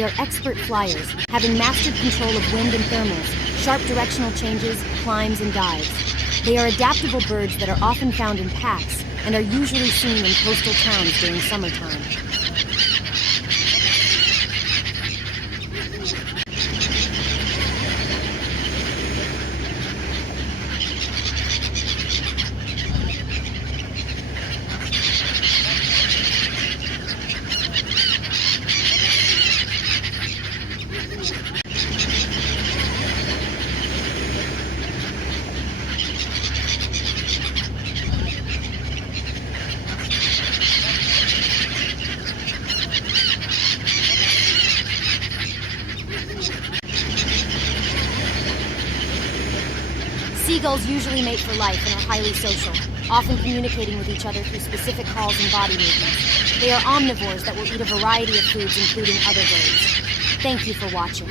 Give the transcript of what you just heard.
They are expert flyers, having mastered control of wind and thermals, sharp directional changes, climbs, and dives. They are adaptable birds that are often found in packs and are usually seen in coastal towns during summertime. Seagulls usually mate for life and are highly social, often communicating with each other through specific calls and body movements. They are omnivores that will eat a variety of foods, including other birds. Thank you for watching.